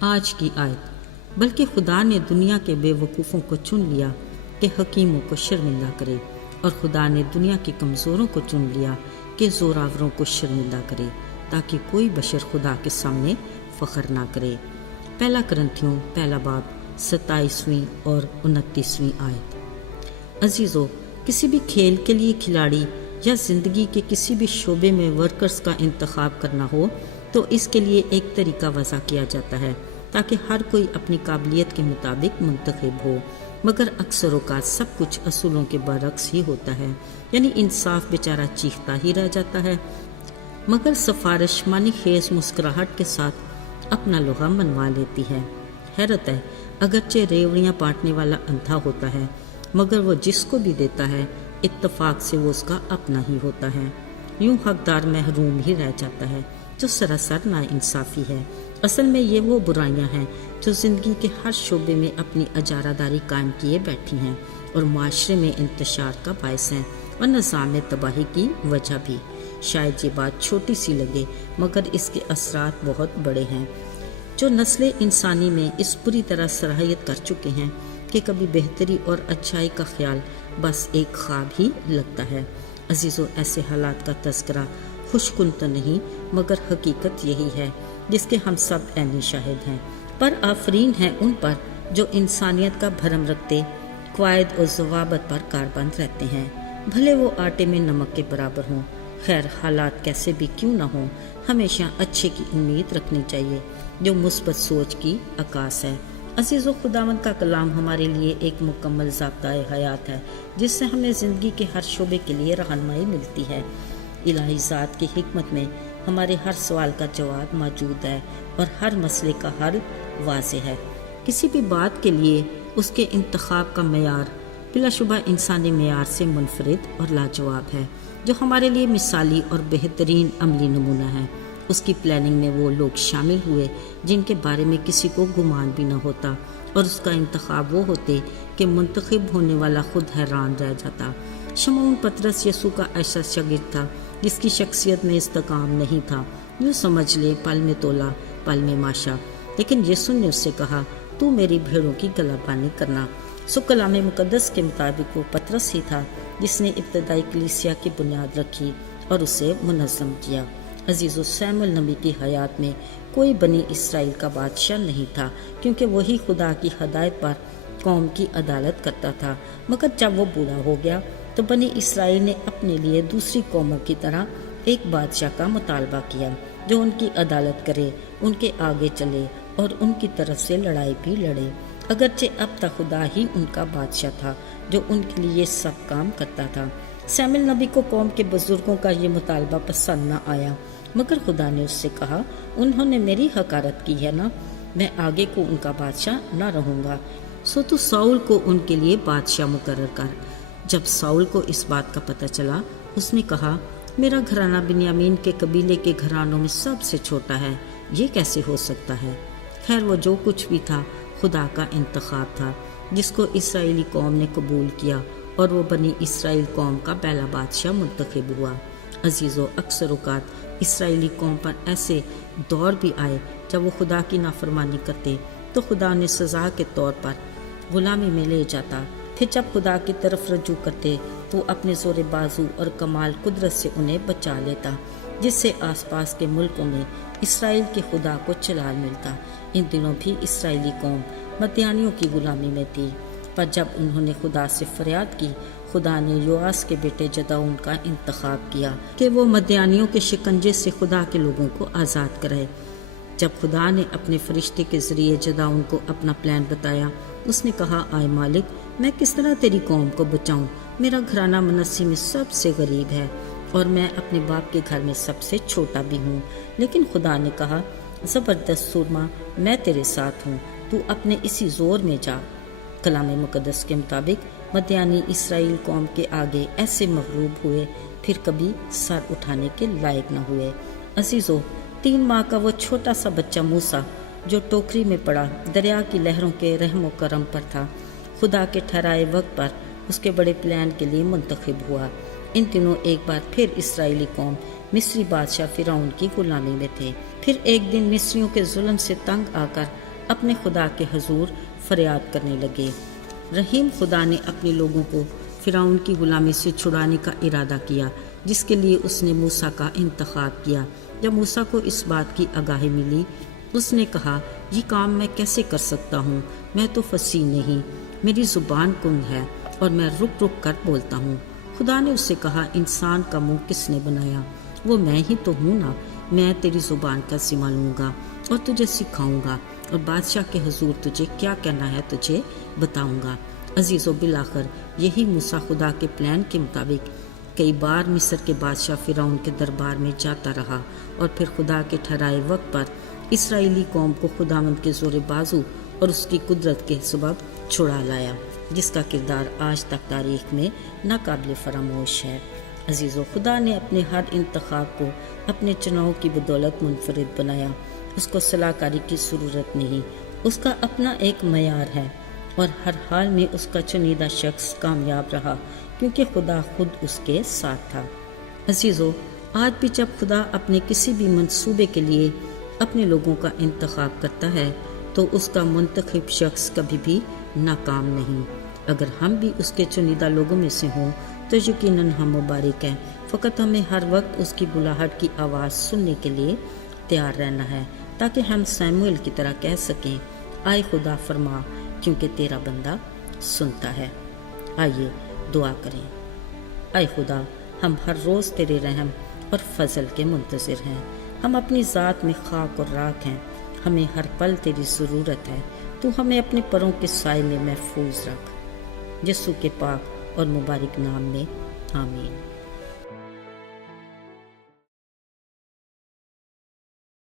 آج کی آیت، بلکہ خدا نے دنیا کے بے وقوفوں کو چن لیا کہ حکیموں کو شرمندہ کرے، اور خدا نے دنیا کے کمزوروں کو چن لیا کہ زوراوروں کو شرمندہ کرے، تاکہ کوئی بشر خدا کے سامنے فخر نہ کرے۔ پہلا کرنتھیوں پہلا باب 27ویں اور 29ویں آیت۔ عزیزو، کسی بھی کھیل کے لیے کھلاڑی یا زندگی کے کسی بھی شعبے میں ورکرز کا انتخاب کرنا ہو تو اس کے لیے ایک طریقہ وضع کیا جاتا ہے تاکہ ہر کوئی اپنی قابلیت کے مطابق منتخب ہو، مگر اکثر اوقات سب کچھ اصولوں کے برعکس ہی ہوتا ہے، یعنی انصاف بیچارہ چیختا ہی رہ جاتا ہے، مگر سفارش معنی خیز مسکراہٹ کے ساتھ اپنا لوہا منوا لیتی ہے۔ حیرت ہے، اگرچہ ریوڑیاں بانٹنے والا اندھا ہوتا ہے، مگر وہ جس کو بھی دیتا ہے اتفاق سے وہ اس کا اپنا ہی ہوتا ہے۔ یوں حقدار محروم ہی رہ جاتا ہے، جو سراسر ناانصافی ہے۔ اصل میں یہ وہ برائیاں ہیں جو زندگی کے ہر شعبے میں اپنی اجارہ داری قائم کیے بیٹھی ہیں اور معاشرے میں انتشار کا باعث ہیں اور نظام تباہی کی وجہ بھی۔ شاید یہ بات چھوٹی سی لگے، مگر اس کے اثرات بہت بڑے ہیں، جو نسل انسانی میں اس پوری طرح صلاحیت کر چکے ہیں کہ کبھی بہتری اور اچھائی کا خیال بس ایک خواب ہی لگتا ہے۔ عزیزو، ایسے حالات کا تذکرہ خوش کن تو نہیں، مگر حقیقت یہی ہے جس کے ہم سب عینی شاہد ہیں۔ پر آفرین ہیں ان پر جو انسانیت کا بھرم رکھتے قواعد اور ضوابط پر کاربند رہتے ہیں، بھلے وہ آٹے میں نمک کے برابر ہوں۔ خیر، حالات کیسے بھی کیوں نہ ہوں، ہمیشہ اچھے کی امید رکھنی چاہیے، جو مثبت سوچ کی عکاس ہے۔ عزیزو، خداوند کا کلام ہمارے لیے ایک مکمل ضابطۂ حیات ہے جس سے ہمیں زندگی کے ہر شعبے کے لیے رہنمائی ملتی ہے۔ الہی ذات کی حکمت میں ہمارے ہر سوال کا جواب موجود ہے اور ہر مسئلے کا حل واضح ہے۔ کسی بھی بات کے لیے اس کے انتخاب کا معیار بلا شبہ انسانی معیار سے منفرد اور لاجواب ہے، جو ہمارے لیے مثالی اور بہترین عملی نمونہ ہے۔ اس کی پلاننگ میں وہ لوگ شامل ہوئے جن کے بارے میں کسی کو گمان بھی نہ ہوتا، اور اس کا انتخاب وہ ہوتے کہ منتخب ہونے والا خود حیران رہ جاتا۔ شمعون پطرس یسوع کا ایسا شاگرد تھا جس کی شخصیت میں استحکام نہیں تھا، یوں سمجھ لے پل میں تولا پل میں ماشا، لیکن یسوع نے اس سے کہا، تو میری بھیڑوں کی گلابانی کرنا۔ سو کلام مقدس کے مطابق وہ پطرس ہی تھا جس نے ابتدائی کلیسیا کی بنیاد رکھی اور اسے منظم کیا۔ عزیزو، سیموئیل نبی کی حیات میں کوئی بنی اسرائیل کا بادشاہ نہیں تھا، کیونکہ وہی خدا کی ہدایت پر قوم کی عدالت کرتا تھا، مگر جب وہ بوڑھا ہو گیا تو بنی اسرائیل نے اپنے لیے دوسری قوموں کی طرح ایک بادشاہ کا مطالبہ کیا جو ان کی عدالت کرے، ان کے آگے چلے اور ان کی طرف سے لڑائی بھی لڑے، اگرچہ اب تک خدا ہی ان کا بادشاہ تھا جو ان کے لیے سب کام کرتا تھا۔ سیموئیل نبی کو قوم کے بزرگوں کا یہ مطالبہ پسند نہ آیا، مگر خدا نے اس سے کہا، انہوں نے میری حقارت کی ہے نا، میں آگے کو ان کا بادشاہ نہ رہوں گا، سو تو ساؤل کو ان کے لیے بادشاہ مقرر کر۔ جب ساؤل کو اس بات کا پتہ چلا، اس نے کہا، میرا گھرانہ بنیامین کے قبیلے کے گھرانوں میں سب سے چھوٹا ہے، یہ کیسے ہو سکتا ہے؟ خیر، وہ جو کچھ بھی تھا خدا کا انتخاب تھا جس کو اسرائیلی قوم نے قبول کیا، اور وہ بنی اسرائیل قوم کا پہلا بادشاہ منتخب ہوا۔ عزیزو، اکثر اوقات اسرائیلی قوم پر ایسے دور بھی آئے جب وہ خدا کی نافرمانی کرتے تو خدا انہیں سزا کے طور پر غلامی میں لے جاتا، پھر جب خدا کی طرف رجوع کرتے تو اپنے زور بازو اور کمال قدرت سے انہیں بچا لیتا، جس سے آس پاس کے ملکوں میں اسرائیل کے خدا کو چلال ملتا۔ ان دنوں بھی اسرائیلی قوم مدیانیوں کی غلامی میں تھی، پر جب انہوں نے خدا سے فریاد کی، خدا نے یواس کے بیٹے جدعون کا انتخاب کیا کہ وہ مدیانیوں کے شکنجے سے خدا کے لوگوں کو آزاد کرائے۔ جب خدا نے اپنے فرشتے کے ذریعے جدعون کو اپنا پلان بتایا، اس نے کہا، آئے مالک، میں کس طرح تیری قوم کو بچاؤں؟ میرا گھرانہ منسی میں سب سے غریب ہے اور میں اپنے باپ کے گھر میں سب سے چھوٹا بھی ہوں۔ لیکن خدا نے کہا، زبردست سورما، میں تیرے ساتھ ہوں، تو اپنے اسی زور میں جا۔ کلام مقدس کے مطابق مدیانی اسرائیل قوم کے آگے ایسے مغلوب ہوئے، پھر کبھی سر اٹھانے کے لائق نہ ہوئے۔ عزیزو، 3 ماہ کا وہ چھوٹا سا بچہ موسیٰ جو ٹوکری میں پڑا دریا کی لہروں کے رحم و کرم پر تھا، خدا کے ٹھہرائے وقت پر اس کے بڑے پلان کے لیے منتخب ہوا۔ ان دنوں ایک بار پھر اسرائیلی قوم مصری بادشاہ فرعون کی غلامی میں تھے۔ پھر ایک دن مصریوں کے ظلم سے تنگ آ کر اپنے خدا کے حضور فریاد کرنے لگے۔ رحیم خدا نے اپنے لوگوں کو فرعون کی غلامی سے چھڑانے کا ارادہ کیا، جس کے لیے اس نے موسیٰ کا انتخاب کیا۔ جب موسیٰ کو اس بات کی آگاہی ملی، اس نے کہا، یہ کام میں کیسے کر سکتا ہوں؟ میں تو فصیح نہیں، میری زبان کند ہے اور میں رک رک کر بولتا ہوں۔ خدا نے اس سے کہا، انسان کا منہ کس نے بنایا؟ وہ میں ہی تو ہوں نا۔ میں تیری زبان کا ذمہ لوں گا اور تجھے سکھاؤں گا، اور بادشاہ کے حضور تجھے کیا کہنا ہے تجھے بتاؤں گا۔ عزیزو، بالآخر یہی موسیٰ خدا کے پلان کے مطابق کئی بار مصر کے بادشاہ فرعون کے دربار میں جاتا رہا، اور پھر خدا کے ٹھہرائے وقت پر اسرائیلی قوم کو خداوند کے زور بازو اور اس کی قدرت کے سبب چھڑا لایا، جس کا کردار آج تک تاریخ میں ناقابل فراموش ہے۔ عزیزو، خدا نے اپنے ہر انتخاب کو اپنے چناؤ کی بدولت منفرد بنایا۔ اس کو صلاح کاری کی ضرورت نہیں، اس کا اپنا ایک معیار ہے، اور ہر حال میں اس کا چنیدہ شخص کامیاب رہا، کیونکہ خدا خود اس کے ساتھ تھا۔ عزیزو، آج بھی جب خدا اپنے کسی بھی منصوبے کے لیے اپنے لوگوں کا انتخاب کرتا ہے تو اس کا منتخب شخص کبھی بھی ناکام نہیں۔ اگر ہم بھی اس کے چنیدہ لوگوں میں سے ہوں تو یقیناً ہم مبارک ہیں۔ فقط ہمیں ہر وقت اس کی بلاہٹ کی آواز سننے کے لیے تیار رہنا ہے، تاکہ ہم سیموئیل کی طرح کہہ سکیں، آئے خدا فرما، کیونکہ تیرا بندہ سنتا ہے۔ آئیے دعا کریں۔ اے خدا، ہم ہر روز تیرے رحم اور فضل کے منتظر ہیں۔ ہم اپنی ذات میں خاک اور راکھ ہیں، ہمیں ہر پل تیری ضرورت ہے۔ تو ہمیں اپنے پروں کے سائے میں محفوظ رکھ، یسوع کے پاک اور مبارک نام میں، آمین۔